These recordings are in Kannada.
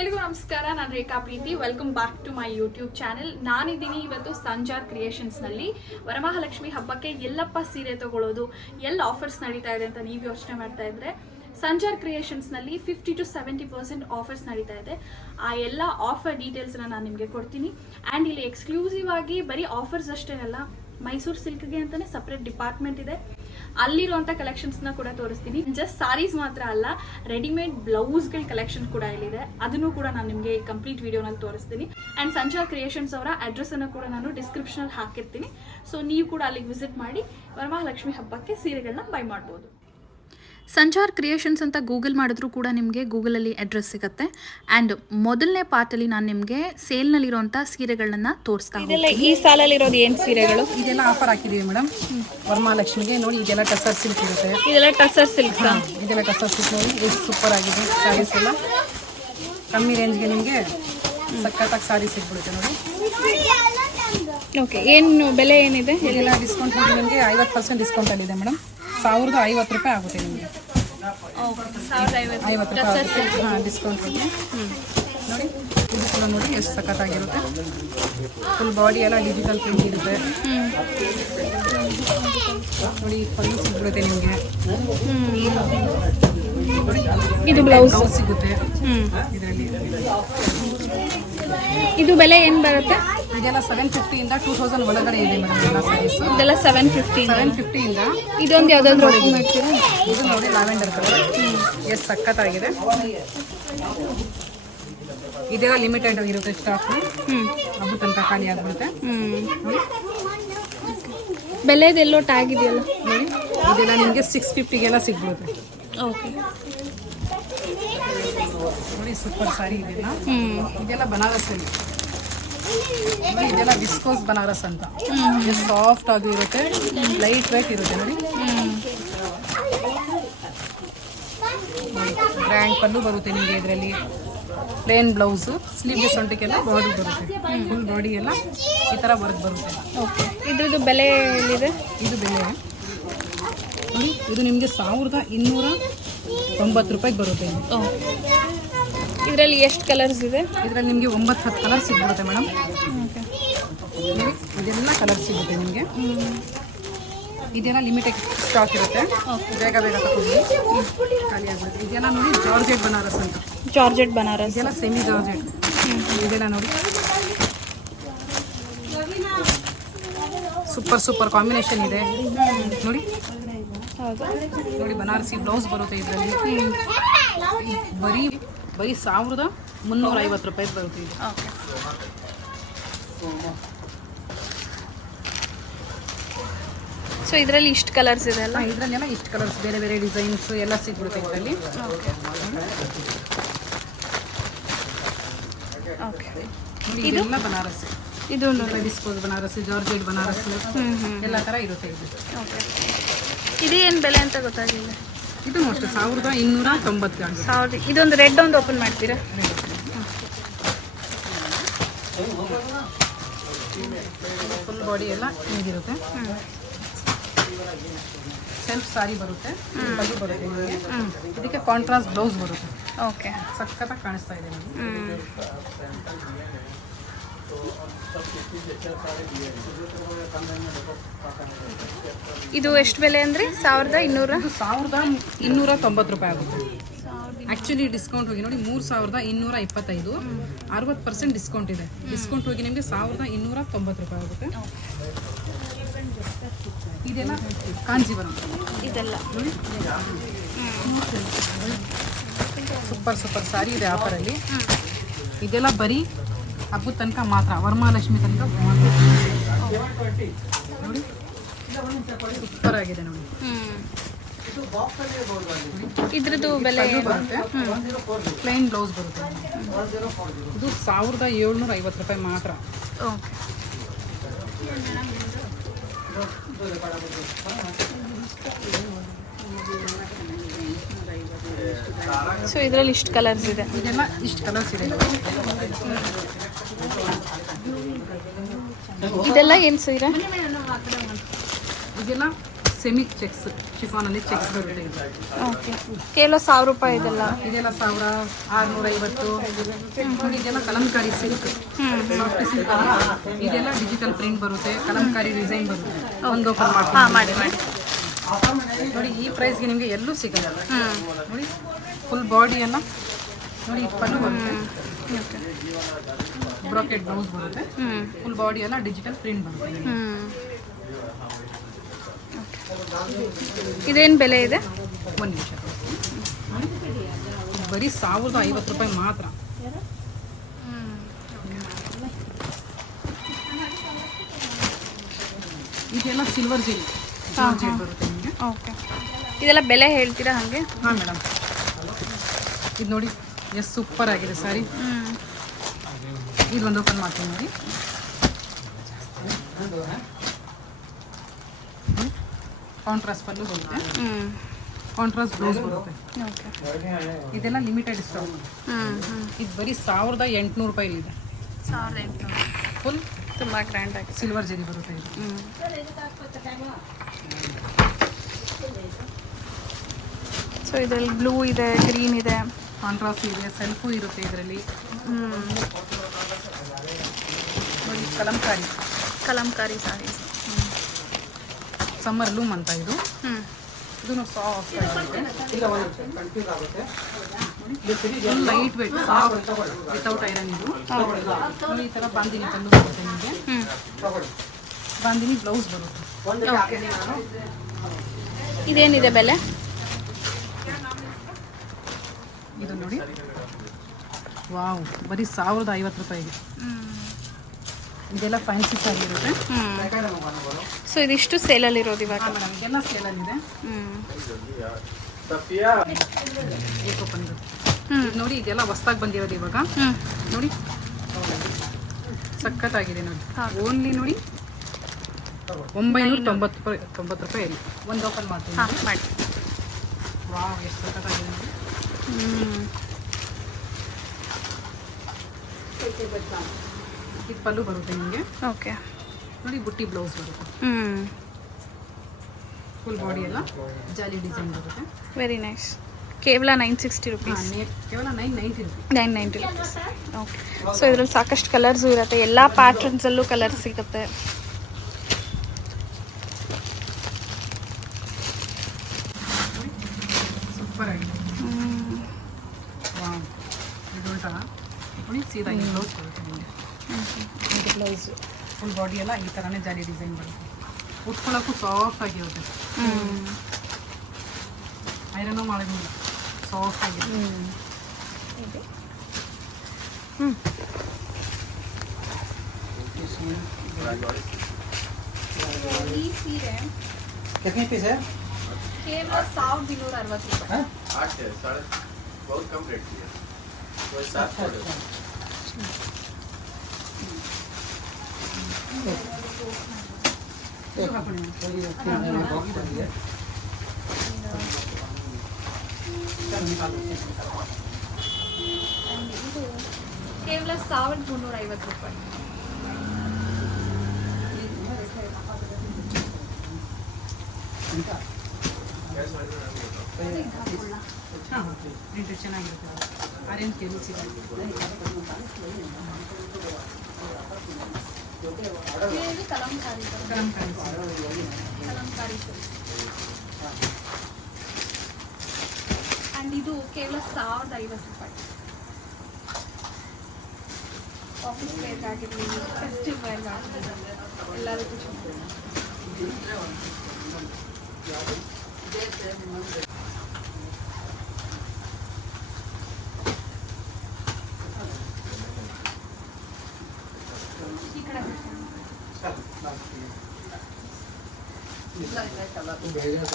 ಎಲ್ರಿಗೂ ನಮಸ್ಕಾರ, ನಾನು Rekha Preethi. Welcome back to my YouTube channel ನಾನಿದ್ದೀನಿ ಇವತ್ತು ಸಂಜಾರ್ ಕ್ರಿಯೇಷನ್ಸ್ನಲ್ಲಿ ವರಮಹಾಲಕ್ಷ್ಮಿ ಹಬ್ಬಕ್ಕೆ ಎಲ್ಲಪ್ಪ ಸೀರೆ ತಗೊಳ್ಳೋದು ಎಲ್ಲ ಆಫರ್ಸ್ ನಡೀತಾ ಇದೆ ಅಂತ ನೀವು ಯೋಚನೆ ಮಾಡ್ತಾ ಇದ್ರೆ, Sanjar ಕ್ರಿಯೇಷನ್ಸ್ನಲ್ಲಿ fifty to seventy percent offers ನಡೀತಾ ಇದೆ. ಆ ಎಲ್ಲ ಆಫರ್ ಡೀಟೇಲ್ಸ್ನ ನಾನು ನಿಮಗೆ ಕೊಡ್ತೀನಿ. ಆ್ಯಂಡ್ ಇಲ್ಲಿ ಎಕ್ಸ್ಕ್ಲೂಸಿವ್ ಆಗಿ ಬರೀ ಆಫರ್ಸ್ ಅಷ್ಟೇ ಅಲ್ಲ ಮೈಸೂರು ಸಿಲ್ಕ್ಗೆ ಅಂತಲೇ ಸಪ್ರೇಟ್ ಡಿಪಾರ್ಟ್ಮೆಂಟ್ ಇದೆ. ಅಲ್ಲಿರುವಂಥ ಕಲೆಕ್ಷನ್ಸ್ನ ಕೂಡ ತೋರಿಸ್ತೀನಿ. ಜಸ್ಟ್ ಸಾರೀಸ್ ಮಾತ್ರ ಅಲ್ಲ ರೆಡಿಮೇಡ್ ಬ್ಲೌಸ್ಗಳ ಕಲೆಕ್ಷನ್ ಕೂಡ ಇಲ್ಲಿದೆ. ಅದನ್ನು ಕೂಡ ನಾನು ನಿಮಗೆ ಕಂಪ್ಲೀಟ್ ವಿಡಿಯೋನಲ್ಲಿ ತೋರಿಸ್ತೀನಿ. ಆ್ಯಂಡ್ ಸಂಚಾರ್ ಕ್ರಿಯೇಷನ್ಸ್ ಅವರ ಅಡ್ರೆಸ್ಸನ್ನು ಕೂಡ ನಾನು ಡಿಸ್ಕ್ರಿಪ್ಷನಲ್ಲಿ ಹಾಕಿರ್ತೀನಿ. ಸೊ ನೀವು ಕೂಡ ಅಲ್ಲಿಗೆ ವಿಸಿಟ್ ಮಾಡಿ, ವರಮಹಾಲಕ್ಷ್ಮಿ ಹಬ್ಬಕ್ಕೆ ಸೀರೆಗಳನ್ನ ಬೈ ಮಾಡ್ಬೋದು. ಸಂಚಾರ್ ಕ್ರಿಯೇಷನ್ಸ್ ಅಂತ ಗೂಗಲ್ ಮಾಡಿದ್ರೂ ಕೂಡ ನಿಮಗೆ ಗೂಗಲಲ್ಲಿ ಅಡ್ರೆಸ್ ಸಿಗುತ್ತೆ. ಆ್ಯಂಡ್ ಮೊದಲನೇ ಪಾರ್ಟಲ್ಲಿ ನಾನು ನಿಮಗೆ ಸೇಲ್ನಲ್ಲಿರೋಂಥ ಸೀರೆಗಳನ್ನ ತೋರಿಸ್ತಾ ಇದೆಲ್ಲ ಈ ಸಾಲಲ್ಲಿರೋದು ಏನು ಸೀರೆಗಳು? ಇದೆಲ್ಲ ಆಫರ್ ಹಾಕಿದ್ದೀವಿ ಮೇಡಮ್. ವರಮಹಾಲಕ್ಷ್ಮಿಗೆ ನೋಡಿ ಇದೆಲ್ಲ ಟಸರ್ ಸಿಲ್ಕ್ ಇರುತ್ತೆ. ಇದೆಲ್ಲ ಟಸರ್ ಸಿಲ್ಕ್ ಇದೆಲ್ಲ ಟಸರ್ ಸಿಲ್ಕ್ ನೋಡಿ ಎಷ್ಟು ಸೂಪರ್ ಆಗಿದೆ ಸ್ಯಾರೀಸ್ ಎಲ್ಲ. ಕಮ್ಮಿ ರೇಂಜ್ಗೆ ನಿಮಗೆ ಸಖತ್ತಾಗಿ ಸಾರಿ ಸಿಗ್ಬಿಡುತ್ತೆ ನೋಡಿ. ಓಕೆ ಏನು ಬೆಲೆ ಏನಿದೆ? ಇದೆಲ್ಲ ಡಿಸ್ಕೌಂಟ್ ನಿಮಗೆ ಐವತ್ತು ಪರ್ಸೆಂಟ್ ಡಿಸ್ಕೌಂಟಲ್ಲಿದೆ ಮೇಡಮ್. ಸಾವಿರದ ಐವತ್ತು ರೂಪಾಯಿ ಆಗುತ್ತೆ ನಿಮಗೆ. ಐವತ್ತು ರೂಪಾಯಿ ಹಾಂ ಡಿಸ್ಕೌಂಟ್ ಇದೆ ನೋಡಿ ಇದು ಕೂಡ ನೋಡಿ ಎಷ್ಟು ಸಖತ್ತಾಗಿರುತ್ತೆ ಫುಲ್ ಬಾಡಿ ಎಲ್ಲ ಡಿಜಿಟಲ್ ಪ್ರಿಂಟ್ ಇರುತ್ತೆ ನೋಡಿ ಪಲ್ಲು ಸಿಗ್ಬಿಡುತ್ತೆ ನಿಮಗೆ ಇದು ಬ್ಲೌಸ್ ಸಿಗುತ್ತೆ ಇದರಲ್ಲಿ ಇದು ಬೆಲೆ ಏನು ಬರುತ್ತೆ? ಇದೆಲ್ಲ ಸೆವೆನ್ ಫಿಫ್ಟಿಯಿಂದ ಟೂ ತೌಸಂಡ್ ಒಳಗಡೆ ಇದೆ ಮೇಡಮ್ ಇದೆಲ್ಲ ಸೆವೆನ್ ಫಿಫ್ಟಿ ಸೆವೆನ್ ಫಿಫ್ಟಿಯಿಂದ ಇದೊಂದು ಯಾವುದಾದ್ರು ಇದು ನೋಡಿ ಲ್ಯಾವೆಂಡರ್ ಕಲರ್ ಎಷ್ಟು ಸಖತ್ತಾಗಿದೆ. ಇದೆಲ್ಲ ಲಿಮಿಟೆಡ್ ಇರುತ್ತೆ ಸ್ಟಾಕ್ ಹಬ್ಬ ತನಕ ಖಾಲಿ ಆಗ್ಬಿಡುತ್ತೆ. ಬೆಲೆದೆಲ್ಲೋ ಟ್ಯಾಗ್ ಇದೆಯಲ್ಲ. ನೋಡಿ ಇದೆಲ್ಲ ನಿಮಗೆ ಸಿಕ್ಸ್ ಫಿಫ್ಟಿಗೆಲ್ಲ ಸಿಗ್ಬಿಡುತ್ತೆ. ಓಕೆ ನೋಡಿ ಸೂಪರ್ ಸಾರಿ ಇದೆಲ್ಲ. ಇದೆಲ್ಲ ಬನಾರಸ್ ನೋಡಿ ಇದೆಲ್ಲ ವಿಸ್ಕೋಸ್ ಬನಾರಸ್ ಅಂತ. ಎಷ್ಟು ಸಾಫ್ಟ್ ಆಗಿ ಇರುತ್ತೆ ಲೈಟ್ ವೇಟ್ ಇರುತ್ತೆ ನೋಡಿ. ಬ್ರ್ಯಾಂಡ್ ಪಲ್ಲು ಬರುತ್ತೆ ನಿಮಗೆ ಇದರಲ್ಲಿ. ಪ್ಲೇನ್ ಬ್ಲೌಸು ಸ್ಲೀವ್ಲೆಸ್ ಸೊಂಟಿಕೆಲ್ಲ ಬಾಡಿ ಬರುತ್ತೆ. ಫುಲ್ ಬಾಡಿ ಎಲ್ಲ ಈ ಥರ ವರ್ಕ್ ಬರುತ್ತೆ. ಓಕೆ ಇದ್ರದ್ದು ಬೆಲೆ ಎಲ್ಲಿದೆ? ಇದು ಬೆಲೆ. ಇದು ನಿಮಗೆ ಸಾವಿರದ ಇನ್ನೂರ ತೊಂಬತ್ತು ರೂಪಾಯಿಗೆ ಬರುತ್ತೆ. ಇದು. ಇದರಲ್ಲಿ ಎಷ್ಟು ಕಲರ್ಸ್ ಇದೆ? ಇದರಲ್ಲಿ ನಿಮಗೆ ಒಂಬತ್ತು ಹತ್ತು ಕಲರ್ ಸಿಗ್ಬಿಡುತ್ತೆ ಮೇಡಮ್ ಇದೆಲ್ಲ ಕಲರ್ ಸಿಗುತ್ತೆ ನಿಮಗೆ. ಇದೆಲ್ಲ ಲಿಮಿಟೆಡ್ ಸ್ಟಾಕ್ ಇರುತ್ತೆ. ಬೇಗ ಬೇಗ ತಗೊಂಡು ಖಾಲಿ ಆಗುತ್ತೆ ಇದೆಲ್ಲ ನೋಡಿ ಜಾರ್ಜೆಟ್ ಬನಾರಸ್ ಅಂತ. ಜಾರ್ಜೆಟ್ ಬನಾರಸ್ ಇದೆಲ್ಲ ಸೆಮಿ ಜಾರ್ಜೆಟ್ ಇದೆಲ್ಲ ನೋಡಿ. ಸೂಪರ್ ಸೂಪರ್ ಕಾಂಬಿನೇಷನ್ ಇದೆ. ನೋಡಿ. ನೋಡಿ ಬನಾರಸಿ ಬ್ಲೌಸ್ ಬರುತ್ತೆ ಇದರಲ್ಲಿ. ಬರೀ ಬರೀ ಸಾವಿರದ ಮುನ್ನೂರ ಐವತ್ತು ರೂಪಾಯಿ ಬರುತ್ತೆ ಇದು. ಓಕೆ. ಸೊ ಇದರಲ್ಲಿ ಇಷ್ಟು ಕಲರ್ಸ್ ಇದೆ ಅಲ್ಲ? ಇದರಲ್ಲೆಲ್ಲ ಇಷ್ಟು ಕಲರ್ಸ್ ಬೇರೆ ಬೇರೆ ಡಿಸೈನ್ಸ್ ಎಲ್ಲ ಸಿಗ್ಬಿಡುತ್ತೆ ಇದರಲ್ಲಿ. ಓಕೆ. ಇದೆಲ್ಲ ಬನಾರಸಿ. ಇದು ಡಿಸ್ಕೋಸ್ ಬನಾರಸಿ ಜಾರ್ಜೆಟ್ ಬನಾರಸಿ ಎಲ್ಲ ಥರ ಇರುತ್ತೆ ಇದು ಓಕೆ. ಇದೇನು ಬೆಲೆ ಅಂತ ಗೊತ್ತಾಗಿಲ್ಲ ಇದು ಅಷ್ಟೇ ಸಾವಿರದ ಇನ್ನೂರ ತೊಂಬತ್ತು ಆಗುತ್ತೆ ಸಾವಿರದ ಇದೊಂದು ರೆಡ್ ಒಂದು ಓಪನ್ ಮಾಡ್ತೀರಾ? ಫುಲ್ ಬಾಡಿ ಎಲ್ಲ ಹಿಂಗಿರುತ್ತೆ. ಸೆಲ್ಫ್ ಸಾರಿ ಬರುತ್ತೆ. ಬರುತ್ತೆ ನಿಮಗೆ ಇದಕ್ಕೆ ಕಾಂಟ್ರಾಸ್ಟ್ ಬ್ಲೌಸ್ ಬರುತ್ತೆ. ಓಕೆ ಸಖತ್ತಾಗಿ ಕಾಣಿಸ್ತಾ ಇದೆ ನಿಮಗೆ. ಇದು ಎಷ್ಟು ಬೆಲೆ ಅಂದರೆ? ಸಾವಿರದ ಇನ್ನೂರ? ಸಾವಿರದ ಇನ್ನೂರ ತೊಂಬತ್ತು ರೂಪಾಯಿ ಆಗುತ್ತೆ. ಆ್ಯಕ್ಚುಲಿ ಡಿಸ್ಕೌಂಟ್ ಹೋಗಿ ನೋಡಿ ಮೂರು ಸಾವಿರದ ಇನ್ನೂರ ಇಪ್ಪತ್ತೈದು. ಅರವತ್ತು ಪರ್ಸೆಂಟ್ ಡಿಸ್ಕೌಂಟ್ ಇದೆ. ಡಿಸ್ಕೌಂಟ್ ಹೋಗಿ ನಿಮಗೆ ಸಾವಿರದ ಇನ್ನೂರ ತೊಂಬತ್ತು ರೂಪಾಯಿ ಆಗುತ್ತೆ. ಇದೆಲ್ಲ ಕಾಂಜೀವರಂ. ಇದೆಲ್ಲ. ಸೂಪರ್ ಸೂಪರ್ ಸಾರಿ ಇದೆ ಆಫರಲ್ಲಿ ಇದೆಲ್ಲ ಬರೀ ಹಬ್ಬದ ತನಕ ಮಾತ್ರ ವರಮಹಾಲಕ್ಷ್ಮಿ ತನಕ ನೋಡಿ ಸೂಪರ್ ಆಗಿದೆ ನೋಡಿ. ಇದ್ರದ್ದು ಬೆಲೆ ಬರುತ್ತೆ. ಪ್ಲೈನ್ ಬ್ಲೌಸ್ ಬರುತ್ತೆ. ಇದು ಸಾವಿರದ ಏಳ್ನೂರ ಐವತ್ತು ರೂಪಾಯಿ ಮಾತ್ರ. ಓಕೆ. ಸೊ ಇದರಲ್ಲಿ ಇಷ್ಟು ಕಲರ್ಸ್ ಇದೆ. ಇದೆಲ್ಲ ಇಷ್ಟು ಕಲರ್ಸ್ ಇದೆ. ಇದೆಲ್ಲ ಏನು ಸೀರೆ? ಇದೆಲ್ಲ ಸೆಮಿ ಚೆಕ್ಸ್ ಶಿಫಾನಲ್ಲಿ ಚೆಕ್ಸ್ ಬರುತ್ತೆ ಓಕೆ. ಕೇವಲ ಸಾವಿರ ರೂಪಾಯಿ ಇದೆಲ್ಲ? ಇದೆಲ್ಲ ಸಾವಿರ ಆರುನೂರ ಐವತ್ತು. ಇದೆಲ್ಲ ಕಲಂಕಾರಿ ಸಿಲ್ಕ್ ಸಾಫ್ಟ್ ಸಿಲ್ಕ್ ಇದೆಲ್ಲ ಡಿಜಿಟಲ್ ಪ್ರಿಂಟ್ ಬರುತ್ತೆ. ಕಲಂಕಾರಿ ಡಿಸೈನ್ ಬರುತ್ತೆ. ಒಂದು ಓಪನ್ ಮಾಡಿ ಮಾಡಿ. ನೋಡಿ ಈ ಪ್ರೈಸ್ಗೆ ನಿಮಗೆ ಎಲ್ಲೂ ಸಿಗಲ್ಲ. ನೋಡಿ ಫುಲ್ ಬಾಡಿ ಎಲ್ಲ. ನೋಡಿ ಇದು ಪಲ್ಲು ಬರುತ್ತೆ. ಬ್ರಾಕೆಟ್ ಬ್ಲೌಸ್ ಬರುತ್ತೆ. ಫುಲ್ ಬಾಡಿ ಎಲ್ಲ ಡಿಜಿಟಲ್ ಪ್ರಿಂಟ್ ಬರುತ್ತೆ. ಇದೇನು ಬೆಲೆ ಇದೆ? ಒಂದು ನಿಮಿಷ. ಬರೀ ಸಾವಿರದ ಐವತ್ತು ರೂಪಾಯಿ ಮಾತ್ರ. ಇದೆಲ್ಲ ಸಿಲ್ವರ್ ಜೀಲ್ ಸಿಲ್ವರ್ ಜೆಲ್ ಬರುತ್ತೆ. ಓಕೆ. ಇದೆಲ್ಲ ಬೆಲೆ ಹೇಳ್ತೀರಾ ಹಾಗೆ? ಹಾಂ ಮೇಡಮ್ ಇದು ನೋಡಿ ಎಷ್ಟು ಸೂಪರ್ ಆಗಿದೆ ಸಾರಿ ಇದು ಒಂದು ಓಪನ್ ಮಾಡ್ತೀನಿ ನೋಡಿ. ಕಾಂಟ್ರಾಸ್ಟ್ ಪಲ್ಲು ಬರುತ್ತೆ. ಹ್ಞೂ ಕಾಂಟ್ರಾಸ್ಟ್ ಬ್ಲೌಸ್ ಬರುತ್ತೆ. ಓಕೆ. ಇದೆಲ್ಲ ಲಿಮಿಟೆಡ್ ಸ್ಟಾಕ್ ಇದು ಬರೀ ಸಾವಿರದ ಎಂಟುನೂರು ರೂಪಾಯಿ ಇದೆ. ಸಾವಿರದ ಎಂಟುನೂರು. ಫುಲ್ ತುಂಬ ಗ್ರ್ಯಾಂಡ್ ಆಗಿ ಸಿಲ್ವರ್ ಜರಿ ಬರುತ್ತೆ ಇದು. ಹ್ಞೂ ಸೊ ಇದರಲ್ಲಿ ಬ್ಲೂ ಇದೆ ಗ್ರೀನ್ ಇದೆ. ಕಾಂಟ್ರಾಸ್ಟ್ ಇದೆ ಸೆಲ್ಫು ಇರುತ್ತೆ ಇದರಲ್ಲಿ. ಕಲಂಕಾರಿ. ಕಲಂಕಾರಿ ಸಾರಿ. ಸಮ್ಮರ್ ಲೂಮ್ ಅಂತ ಇದು. ಇದನ್ನು soft full lightweight soft without iron ಇದು ಈ ಥರ ಬಾಂದಿನಿ ತಂದು ಬರುತ್ತೆ ನಿಮಗೆ. ಬಾಂದಿನಿ ಬ್ಲೌಸ್ ಬರುತ್ತೆ. ಇದೇನಿದೆ ಬೆಲೆ? ಇದು ನೋಡಿ. ವಾವ್ ಬರೀ ಸಾವಿರದ ಐವತ್ತು ರೂಪಾಯಿಗೆ. ಇದೆಲ್ಲ ಫ್ಯಾನ್ಸಿ ಸ್ಯಾರಿ ಇರುತ್ತೆ. ಸೊ ಇದಿಷ್ಟು ಸೇಲ್ ಇವಾಗ? ಇರೋದು ಮೇಡಮ್ ಇದೆಲ್ಲ ಸೇಲಲ್ಲಿದೆ ಹ್ಞೂ ನೋಡಿ ಇದೆಲ್ಲ ಹೊಸ್ದಾಗಿ ಬಂದಿರೋದು ಇವಾಗ. ನೋಡಿ. ಸಖತ್ತಾಗಿದೆ ನೋಡಿ. ಓನ್ಲಿ ನೋಡಿ. ಒಂಬೈನೂರ ತೊಂಬತ್ತು ರೂಪಾಯಿ ತೊಂಬತ್ತು ರೂಪಾಯಿ ಇದೆ ಒಂದು ಓಪನ್ ಮಾಡ್ತೀನಿ. ಹಾಂ ಮಾಡಿ. ವಾವ್ ಎಷ್ಟು ಇದು ಪಲ್ಲು ಬರುತ್ತೆ ನಿಮಗೆ. ಓಕೆ. ನೋಡಿ ಬುಟ್ಟಿ ಬ್ಲೌಸ್ ಬರುತ್ತೆ. ಹ್ಞೂ ಫುಲ್ ಬಾಡಿ ಎಲ್ಲ ಜಾಲಿ ಡಿಸೈನ್ ಬರುತ್ತೆ. ವೆರಿ ನೈಸ್ ಕೇವಲ ನೈನ್ ಸಿಕ್ಸ್ಟಿ ಹಾಂ ರುಪೀಸ್ ಕೇವಲ nine ninety rupees nine ninety rupees okay so ಇದರಲ್ಲಿ ಸಾಕಷ್ಟು ಕಲರ್ಸು ಇರುತ್ತೆ. ಎಲ್ಲ ಪ್ಯಾಟ್ರನ್ಸಲ್ಲೂ ಕಲರ್ಸ್ ಸಿಗುತ್ತೆ. ಇದು ಉಂಟಾ ನೋಡಿ ಸೀದಾ ಈ ಬ್ಲೌಸ್ ಬರುತ್ತೆ ನಿಮಗೆ ಇದು ಬ್ಲೌಸ್ ಫುಲ್ ಬಾಡಿ ಎಲ್ಲ ಈ ಥರನೇ ಜಾಲಿ ಡಿಸೈನ್ ಬರುತ್ತೆ ಉಟ್ಕೊಳ್ಳೋಕ್ಕೂ ಸಾಫ್ಟ್ ಆಗಿರುತ್ತೆ ಐರನ್ನು ಮಾಡೋದಿಲ್ಲ ಸಾಫ್ಟ್ ಆಗಿದೆ ಈ ಸೀರೆ कितनी पीस है ಕೇವಲ ಸಾವಿರದ ಇನ್ನೂರ ಅರವತ್ತು ರೂಪಾಯಿ आठ है साढ़े बहुत कम रेट की है वही सात सौ है। ಕೇವಲ ಸಾವಿರದ ಮುನ್ನೂರ ಐವತ್ತು ರೂಪಾಯಿ ಹಾಂ ಪ್ರಿಂಟ್ ಚೆನ್ನಾಗಿರುತ್ತೆ ಆರೆಂಜ್ ಕೆಲು ಸಿಗುತ್ತೆ ಕಲಂಕಾರಿ ಕಲಂಕಾರಿ ಇದು ಕೇವಲ ಸಾವಿರದ ಐವತ್ತು ರೂಪಾಯಿ. ಆಫೀಸ್ ವೇರ್ಗಾಗಿರಲಿ ಫೆಸ್ಟಿವ್ ವೇರ್ಗಾಗಿರಲಿ ಎಲ್ಲದಕ್ಕೂ ಚೆನ್ನಾಗಿದೆ ಕ್ರಿಯೇಷನ್ಸ್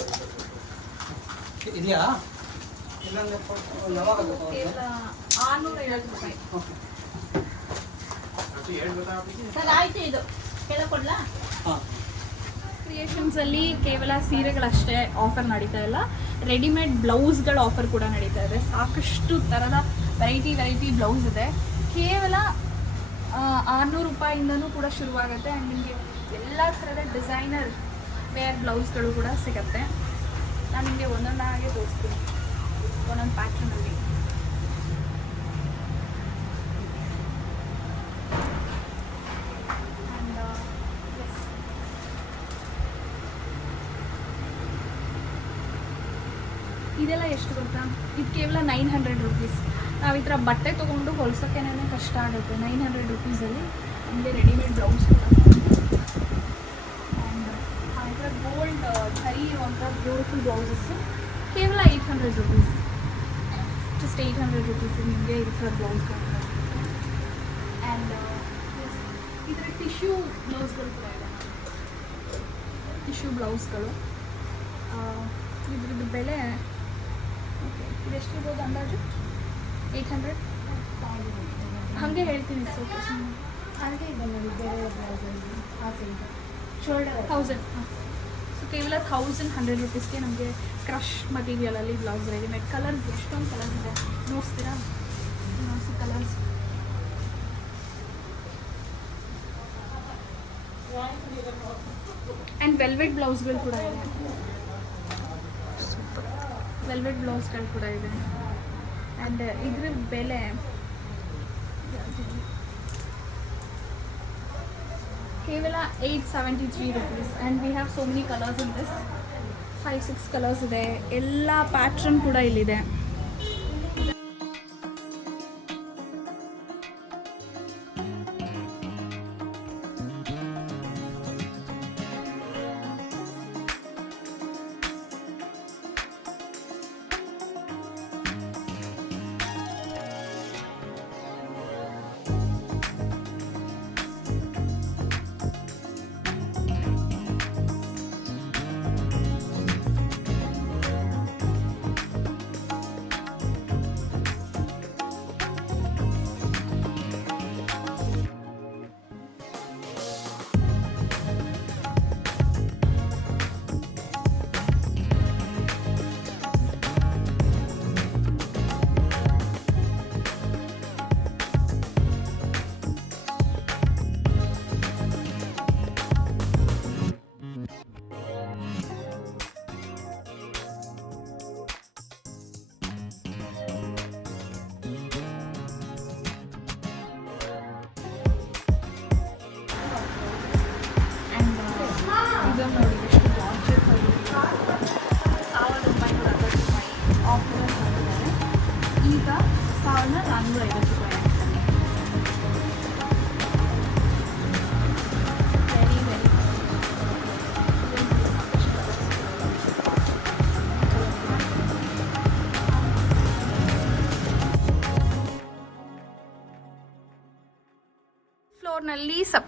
ಅಲ್ಲಿ ರೂಪಾಯಿ ಸರ್ ಆಯಿತು ಇದು. ಕ್ರಿಯೇಷನ್ಸಲ್ಲಿ ಕೇವಲ ಸೀರೆಗಳಷ್ಟೇ ಆಫರ್ ನಡೀತಾ ಇಲ್ಲ. ರೆಡಿಮೇಡ್ ಬ್ಲೌಸ್ಗಳ ಆಫರ್ ಕೂಡ ನಡೀತಾ ಇದೆ. ಸಾಕಷ್ಟು ಥರದ ವೆರೈಟಿ ವೆರೈಟಿ ಬ್ಲೌಸ್ ಇದೆ. ಕೇವಲ ಆರುನೂರು ರೂಪಾಯಿಯಿಂದನೂ ಕೂಡ ಶುರುವಾಗುತ್ತೆ. ಆ್ಯಂಡ್ ನಿಮಗೆ ಎಲ್ಲ ಥರದ ಡಿಸೈನರ್ ವೇರ್ ಬ್ಲೌಸ್ಗಳು ಕೂಡ ಸಿಗತ್ತೆ. ನಾನು ನಿಮಗೆ ಒಂದೊಂದಾಗೆ ತೋರಿಸ್ತೀನಿ. ಒಂದೊಂದು ಪ್ಯಾಟ್ರನಲ್ಲಿ ಇದೆಲ್ಲ ಎಷ್ಟು ಗೊತ್ತಾ? ಇದು ಕೇವಲ ನೈನ್ ಹಂಡ್ರೆಡ್ ರುಪೀಸ್ ನಾವು ಈ ಥರ ಬಟ್ಟೆ ತೊಗೊಂಡು ಹೊಲ್ಸೋಕ್ಕೇನೇ ಕಷ್ಟ ಆಗುತ್ತೆ. ನೈನ್ ಹಂಡ್ರೆಡ್ ರುಪೀಸಲ್ಲಿ ನಮಗೆ ರೆಡಿಮೇಡ್ ಬ್ಲೌಸ್ ಆ್ಯಂಡ್ ಆ ಥರ ಗೋಲ್ಡ್ ಝರಿ ಇರುವಂಥ ಬ್ಯೂಟಿಫುಲ್ ಬ್ಲೌಸಸ್ಸು ಕೇವಲ eight hundred rupees just eight hundred rupees ನಿಮಗೆ ಈ ಥರ ಬ್ಲೌಸ್ಗಳು ಆ್ಯಂಡ್ ಈ ಥರ ಟಿಶ್ಯೂ ಬ್ಲೌಸ್ಗಳು ಕೂಡ ಇದೆ ಟಿಶ್ಯೂ ಬ್ಲೌಸ್ಗಳು ಇದ್ರದ್ದು ಬೆಲೆ ಓಕೆ ಇದೆಷ್ಟು ಇರ್ಬೋದು ಅಂದಾಜು ಏಯ್ಟ್ ಹಂಡ್ರೆಡ್ ಹಾಗೆ ಹೇಳ್ತೀನಿ ಇಟ್ಸ್ ಓಕೆ ಹಾಗೆ ಇದೆ ನೋಡಿ ಬೇರೆ ಬ್ಲೌಸಲ್ಲಿ ಹಾಗೆ ಇದೆ ಶೋಲ್ಡರ್ ಥೌಸಂಡ್ ಸೊ ಕೇವಲ ಥೌಸಂಡ್ ಹಂಡ್ರೆಡ್ ರುಪೀಸ್ಗೆ ನಮಗೆ ಕ್ರಶ್ ಮಟೀರಿಯಲಲ್ಲಿ ಬ್ಲೌಸ್ ರೆಡಿಮೇಡ್ ಕಲರ್ಸ್ ಎಷ್ಟೊಂದು ಕಲರ್ಸ್ ಇದೆ. ನೋಡ್ತೀರಾ? ನೋಡ್ಸಿ ಕಲರ್ಸ್ ಆ್ಯಂಡ್ ವೆಲ್ವೆಟ್ ಬ್ಲೌಸ್ಗಳು ಕೂಡ ಇದೆ. ಸೂಪರ್. ವೆಲ್ವೆಟ್ ಬ್ಲೌಸ್ಗಳು ಕೂಡ ಇದೆ. ಆ್ಯಂಡ್ ಇದ್ರ ಬೆಲೆ ಕೇವಲ eight seventy three rupees and we have so many colours in this five six colours ಇದೆ ಎಲ್ಲ ಪ್ಯಾಟ್ರನ್ ಕೂಡ ಇಲ್ಲಿದೆ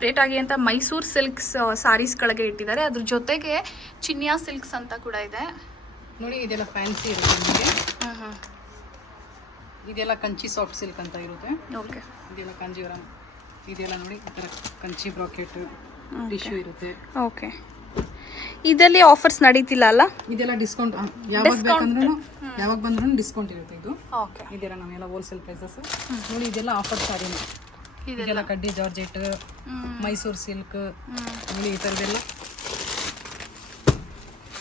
ಸಪ್ರೇಟ್ ಆಗಿ ಅಂತ ಮೈಸೂರು ಸಿಲ್ಕ್ಸ್ ಸಾರೀಸ್ಗಳಿಗೆ ಇಟ್ಟಿದ್ದಾರೆ. ಅದ್ರ ಜೊತೆಗೆ ಚಿನ್ಯಾ ಸಿಲ್ಕ್ಸ್ ಅಂತ ಕೂಡ ಇದೆ. ನೋಡಿ ಇದೆಲ್ಲ ಫ್ಯಾನ್ಸಿ ಇರುತ್ತೆ ನಿಮಗೆ. ಇದೆಲ್ಲ ಕಂಚಿ ಸಾಫ್ಟ್ ಸಿಲ್ಕ್ ಅಂತ ಇರುತ್ತೆ. ಓಕೆ. ಇದೆಲ್ಲ ಕಾಂಜೀವರಂ ಇದೆಲ್ಲ ನೋಡಿ ಈ ಥರ ಕಂಚಿ ಬ್ರಾಕೆಟ್ ಟಿಶ್ಯೂ ಇರುತ್ತೆ. ಓಕೆ. ಇದರಲ್ಲಿ ಆಫರ್ಸ್ ನಡೀತಿಲ್ಲ ಅಲ್ಲ? ಇದೆಲ್ಲ ಡಿಸ್ಕೌಂಟ್ ಯಾವಾಗ ಬೇಕಂದ್ರೂ ಯಾವಾಗ ಬಂದ್ರೂ ಡಿಸ್ಕೌಂಟ್ ಇರುತ್ತೆ ಇದು. ಓಕೆ. ಇದೆಲ್ಲ ನಮ್ಮೆಲ್ಲ ಹೋಲ್ಸೇಲ್ ಪ್ರೈಸಸ್ ನೋಡಿ ಇದೆಲ್ಲ ಆಫರ್ ಸಾರಿನ. ಇದೆಲ್ಲ? ಕಡ್ಡಿ ಜಾರ್ಜೆಟ್ ಮೈಸೂರು ಸಿಲ್ಕ್ ಇಲ್ಲಿ ಈ ಥರದ್ದೆಲ್ಲ.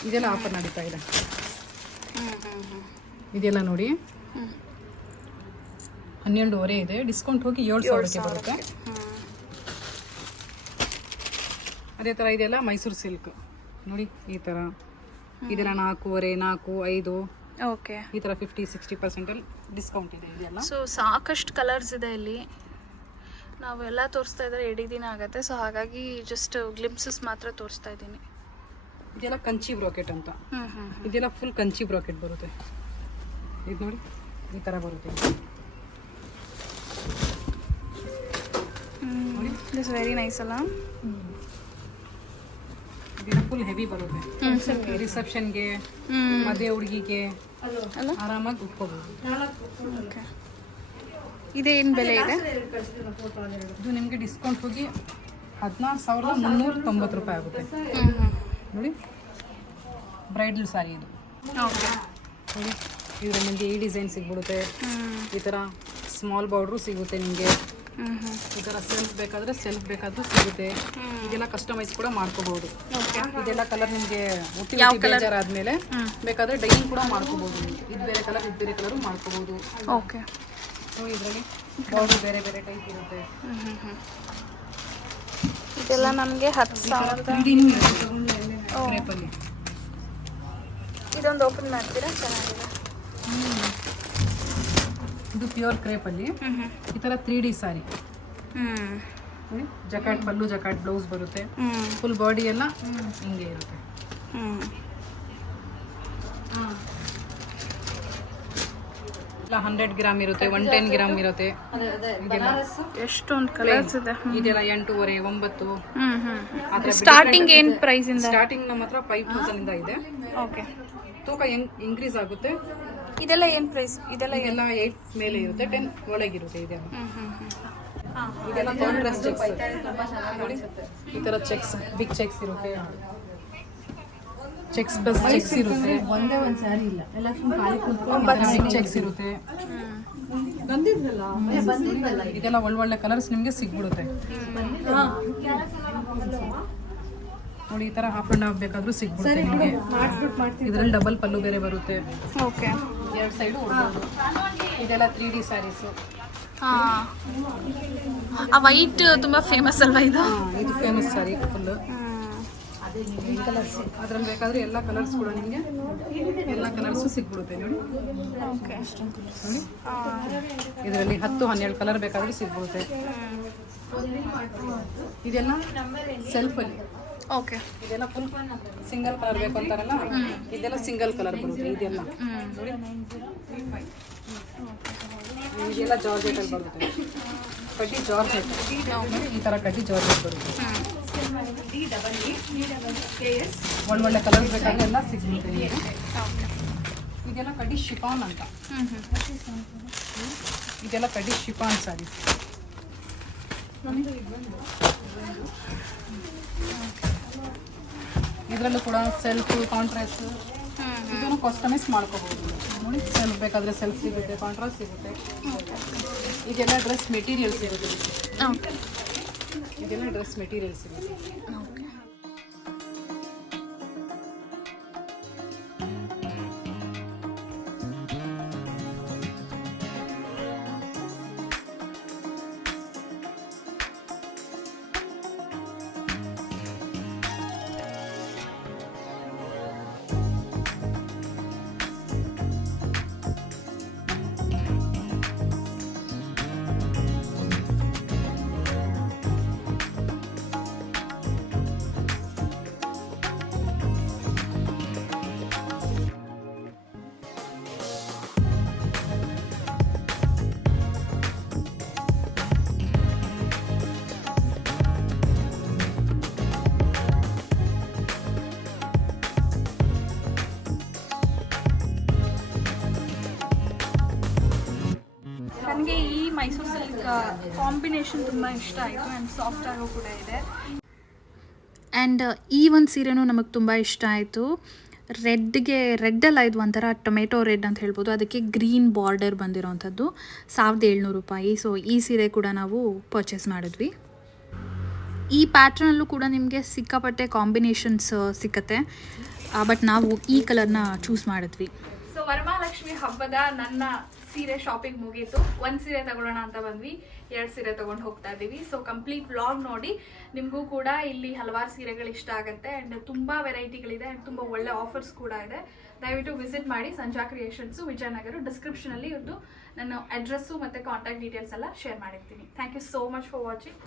ಇದೆಲ್ಲ ಆಫರ್ ನಡೀತಾ ಇದೆ. ಇದೆಲ್ಲ ನೋಡಿ. ಹನ್ನೆರಡುವರೆ ಇದೆ. ಡಿಸ್ಕೌಂಟ್ ಹೋಗಿ ಏಳು ಸಾವಿರಕ್ಕೆ ಬರುತ್ತೆ. ಅದೇ ಥರ ಇದೆಲ್ಲ ಮೈಸೂರು ಸಿಲ್ಕ್. ನೋಡಿ ಈ ಥರ. ಇದೆಲ್ಲ ನಾಲ್ಕೂವರೆ ನಾಲ್ಕು ಐದು. ಓಕೆ. ಈ ಥರ ಫಿಫ್ಟಿ ಸಿಕ್ಸ್ಟಿ ಪರ್ಸೆಂಟಲ್ಲಿ ಡಿಸ್ಕೌಂಟ್ ಇದೆ ಇದೆಲ್ಲ. ಸೊ ಸಾಕಷ್ಟು ಕಲರ್ಸ್ ಇದೆ ಇಲ್ಲಿ. ನಾವೆಲ್ಲ ತೋರಿಸ್ತಾ ಇದ್ರೆ ಇಡೀ ದಿನ ಆಗುತ್ತೆ. ಸೊ ಹಾಗಾಗಿ ಜಸ್ಟ್ ಗ್ಲಿಮ್ಸಸ್ ಮಾತ್ರ ತೋರಿಸ್ತಾ ಇದ್ದೀನಿ. ಇದೆಲ್ಲ ಕಂಚಿ ಬ್ರಾಕೆಟ್ ಅಂತ. ಹ್ಞೂ ಹ್ಞೂ ಇದೆಲ್ಲ ಫುಲ್ ಕಂಚಿ ಬ್ರಾಕೆಟ್ ಬರುತ್ತೆ. ಇದು ನೋಡಿ ಈ ಥರ ಬರುತ್ತೆ. ಇಟ್ಸ್ ವೆರಿ ನೈಸ್ ಅಲ್ಲ? ಇದೆಲ್ಲ ಫುಲ್ ಹೆವಿ ಬರುತ್ತೆ. ರಿಸೆಪ್ಷನ್ಗೆ ಮದುವೆ ಹುಡುಗಿಗೆ ಆರಾಮಾಗಿ ಉಟ್ಕೋಬೋದು. ಓಕೆ ಇದೇನು ಬೆಲೆ ಇದೆ? ಇದು ನಿಮಗೆ ಡಿಸ್ಕೌಂಟ್ ಹೋಗಿ ಹದಿನಾರು ಸಾವಿರದ ಮುನ್ನೂರ ತೊಂಬತ್ತು ರೂಪಾಯಿ ಆಗುತ್ತೆ. ನೋಡಿ. ಬ್ರೈಡಲ್ ಸಾರಿ ಇದು. ನೋಡಿ ಇದರ ನಿಮಗೆ ಈ ಡಿಸೈನ್ ಸಿಗ್ಬಿಡುತ್ತೆ. ಈ ಥರ ಸ್ಮಾಲ್ ಬಾರ್ಡ್ರು ಸಿಗುತ್ತೆ ನಿಮಗೆ. ಈ ಥರ ಸೆಲ್ಫ್ ಬೇಕಾದರೆ ಸೆಲ್ಫ್ ಬೇಕಾದರೂ ಸಿಗುತ್ತೆ. ಇದೆಲ್ಲ ಕಸ್ಟಮೈಸ್ ಕೂಡ ಮಾಡ್ಕೋಬಹುದು ಇದೆಲ್ಲ ಕಲರ್ ನಿಮಗೆ ಕಲರ್ ಆದಮೇಲೆ ಬೇಕಾದರೆ ಡೈಯಿಂಗ್ ಕೂಡ ಮಾಡ್ಕೋಬಹುದು ಇದು ಬೇರೆ ಕಲರ್ ಇದು ಬೇರೆ ಕಲರು ಮಾಡ್ಕೋಬಹುದು ಓಕೆ. ಸೊ ಇದರಲ್ಲಿ ಬಾರ್ಡರ್ ಬೇರೆ ಬೇರೆ ಟೈಪ್ ಇರುತ್ತೆ. ಇದೆಲ್ಲ ನಮಗೆ ಹತ್ತು ಸಾವಿರದ ಇದೊಂದು ಓಪನ್ ಮಾಡ್ತೀರಾ? ಚೆನ್ನಾಗಿದೆ. ಇದು ಪ್ಯೂರ್ ಕ್ರೇಪಲ್ಲಿ ಈ ಥರ three D sari jacquard pallu jacquard blouse ಬರುತ್ತೆ. ಫುಲ್ ಬಾಡಿ ಎಲ್ಲ ಹಿಂಗೆ ಇರುತ್ತೆ. ಇಲ್ಲ ಹಂಡ್ರೆಡ್ ಗ್ರಾಮ್ ಇರುತ್ತೆ ಒನ್ ಟೆನ್ ಗ್ರಾಮ್ ಇರುತ್ತೆ. ಎಷ್ಟೊಂದು ಕಲರ್ಸ್ ಇದೆ. ಇದೆಲ್ಲ ಎಂಟೂವರೆ ಒಂಬತ್ತು. ಸ್ಟಾರ್ಟಿಂಗ್ ಏನ್ ಪ್ರೈಸ್ ಇಂದ? ಸ್ಟಾರ್ಟಿಂಗ್ ನಮ್ಮ ಹತ್ರ ಫೈವ್ ತೌಸಂಡ್ ಇಂದ ಇದೆ. ಓಕೆ ತೂಕ ಇನ್ಕ್ರೀಸ್ ಆಗುತ್ತೆ? ಇದೆಲ್ಲ ಏನ್ ಪ್ರೈಸ್ ಇದೆಲ್ಲ ಎಲ್ಲ ಏಟ್ ಮೇಲೆ ಇರುತ್ತೆ ಟೆನ್ ಒಳಗಿರುತ್ತೆ ಇದೆಲ್ಲ. ಇದೆಲ್ಲ ಕಾಂಟ್ರಾಸ್ಟ್ ಚೆಕ್ಸ್ ಈ ತರ ಚೆಕ್ಸ್ ಬಿಗ್ ಚೆಕ್ಸ್ ಇರುತ್ತೆ. ಚೆಕ್ಸ್ ಬಸ್ ಚೆಕ್ಸ್ ಇರುತ್ತೆ. ಒಂದೇ ಒಂದು ಸ್ಯಾರಿ ಇಲ್ಲ. ಎಲ್ಲ ಸುಮ್ಮನೆ ಖಾಲಿ ಕುತ್ಕೊಂಡು ಚೆಕ್ಸ್ ಇರುತ್ತೆ. ಇದೆಲ್ಲ ಒಳ್ಳೊಳ್ಳೆ ಕಲರ್ಸ್ ನಿಮಗೆ ಸಿಗ್ಬಿಡುತ್ತೆ. ನೋಡಿ ಈ ತರ ಹಾಫ್ ಅಂಡ್ ಹಾಫ್ ಬೇಕಾದ್ರೂ ಸಿಗ್ಬಿಡುತ್ತೆ ನಿಮಗೆ. ಇದರಲ್ಲಿ ಡಬಲ್ ಪಲ್ಲು ಬೇರೆ ಬರುತ್ತೆ. ಓಕೆ. ಎರಡು ಸೈಡು ಇದೆಲ್ಲ ತ್ರೀ ಡಿ ಸ್ಯಾರೀಸು ಹಾ. ಆ ವೈಟ್ ತುಂಬಾ ಫೇಮಸ್ ಅಲ್ವಾ ಇದು? ಇದು ಫೇಮಸ್ ಸ್ಯಾರಿ ಫುಲ್ ಅದ್ರಲ್ಲಿ ಬೇಕಾದ್ರೆ ಎಲ್ಲ ಕಲರ್ಸ್ ಕೂಡ ನಿಮಗೆ ಎಲ್ಲ ಕಲರ್ಸು ಸಿಗ್ಬಿಡುತ್ತೆ ನೋಡಿ. ಓಕೆ ನೋಡಿ. ಇದರಲ್ಲಿ ಹತ್ತು ಹನ್ನೆರಡು ಕಲರ್ ಬೇಕಾದ್ರೂ ಸಿಗ್ಬಿಡುತ್ತೆ. ಇದೆಲ್ಲ ಸೆಲ್ಫಲ್ಲಿ ಓಕೆ ಇದೆಲ್ಲ ಫುಲ್ ಸಿಂಗಲ್ ಕಲರ್ ಬೇಕು ಅಂತಾರಲ್ಲ? ಇದೆಲ್ಲ ಸಿಂಗಲ್ ಕಲರ್ ಬರುತ್ತೆ ಇದೆಲ್ಲ. ನೋಡಿ. ಇದೆಲ್ಲ ಜಾರ್ಜೆಟ್ ಅಲ್ಲಿ ಬರುತ್ತೆ. ಕಡ್ಡಿ ಜಾರ್ಜೆಟ್. ಈ ತರ ಕಡ್ಡಿ ಜಾರ್ಜೆಟ್ ಬರುತ್ತೆ. ಒಳ್ಳೊಳ್ಳೆ ಕಲರ್ ಬೇಕಾಗೆಲ್ಲ ಸಿಗುತ್ತೆ ಇದೆಲ್ಲ ಕಡಿ ಶಿಫಾನ್ ಅಂತ ಇದೆಲ್ಲ ಕಡಿ ಶಿಫಾನ್ ಸಾರಿ ಇದರಲ್ಲೂ ಕೂಡ ಸೆಲ್ಫ್ ಕಾಂಟ್ರಾಸ್ಟ್ ಇದನ್ನು ಕಸ್ಟಮೈಸ್ ಮಾಡ್ಕೋಬಹುದು ನೋಡಿ ಸೆಲ್ಫ್ ಬೇಕಾದ್ರೆ ಸೆಲ್ಫ್ ಸಿಗುತ್ತೆ ಕಾಂಟ್ರಾಸ್ಟ್ ಸಿಗುತ್ತೆ ಈಗೆಲ್ಲ ಡ್ರೆಸ್ ಮೆಟೀರಿಯಲ್ ಸಿಗುತ್ತೆ ಇದೆಲ್ಲ ಡ್ರೆಸ್ ಮೆಟೀರಿಯಲ್ ಸಿಗುತ್ತೆ ಕಾಂಬಿನೇಷನ್ ತುಂಬ ಇಷ್ಟ ಆಯಿತು ಆ್ಯಂಡ್ ಸಾಫ್ಟ್ ಆಗೋ ಕೂಡ ಇದೆ. ಆ್ಯಂಡ್ ಈ ಒಂದು ಸೀರೆನೂ ನಮಗೆ ತುಂಬ ಇಷ್ಟ ಆಯಿತು. ರೆಡ್ಗೆ ರೆಡ್ಡಲ್ಲ ಇದು ಒಂಥರ ಟೊಮೆಟೊ ರೆಡ್ ಅಂತ ಹೇಳ್ಬೋದು. ಅದಕ್ಕೆ ಗ್ರೀನ್ ಬಾರ್ಡರ್ ಬಂದಿರೋವಂಥದ್ದು ಸಾವಿರದ ಏಳ್ನೂರು ರೂಪಾಯಿ. ಸೊ ಈ ಸೀರೆ ಕೂಡ ನಾವು ಪರ್ಚೇಸ್ ಮಾಡಿದ್ವಿ. ಈ ಪ್ಯಾಟ್ರನಲ್ಲೂ ಕೂಡ ನಿಮಗೆ ಸಿಕ್ಕಾಪಟ್ಟೆ ಕಾಂಬಿನೇಷನ್ಸ್ ಸಿಕ್ಕತ್ತೆ. ಬಟ್ ನಾವು ಈ ಕಲರ್ನ ಚೂಸ್ ಮಾಡಿದ್ವಿ. ಸೊ ವರಮಹಾಲಕ್ಷ್ಮಿ ಹಬ್ಬದ ನನ್ನ ಸೀರೆ ಶಾಪಿಂಗ್ ಮುಗೀತು. ಒಂದು ಸೀರೆ ತಗೊಳ್ಳೋಣ ಅಂತ ಬಂದ್ವಿ. ಎರಡ್ ಸೀರೆ ತಗೊಂಡು ಹೋಗ್ತಾ ಇದೀವಿ. ಸೊ ಕಂಪ್ಲೀಟ್ ವ್ಲಾಗ್ ನೋಡಿ ನಿಮಗೂ ಕೂಡ ಇಲ್ಲಿ ಹಲವಾರು ಸೀರೆಗಳು ಇಷ್ಟ ಆಗುತ್ತೆ. ಅಂಡ್ ತುಂಬಾ ವೆರೈಟಿಗಳಿದೆ ಅಂಡ್ ತುಂಬಾ ಒಳ್ಳೆ ಆಫರ್ಸ್ ಕೂಡ ಇದೆ. ದಯವಿಟ್ಟು ವಿಸಿಟ್ ಮಾಡಿ ಸಂಜಾ ಕ್ರಿಯೇಷನ್ಸು ವಿಜಯನಗರ ಡಿಸ್ಕ್ರಿಪ್ಷನ್ ಅಲ್ಲಿ ಇವ್ರದ್ದು ನನ್ನ ಅಡ್ರೆಸ್ಸು ಮತ್ತೆ ಕಾಂಟ್ಯಾಕ್ಟ್ ಡೀಟೇಲ್ಸ್ ಎಲ್ಲ ಶೇರ್ ಮಾಡಿರ್ತೀನಿ. Thank you so much for watching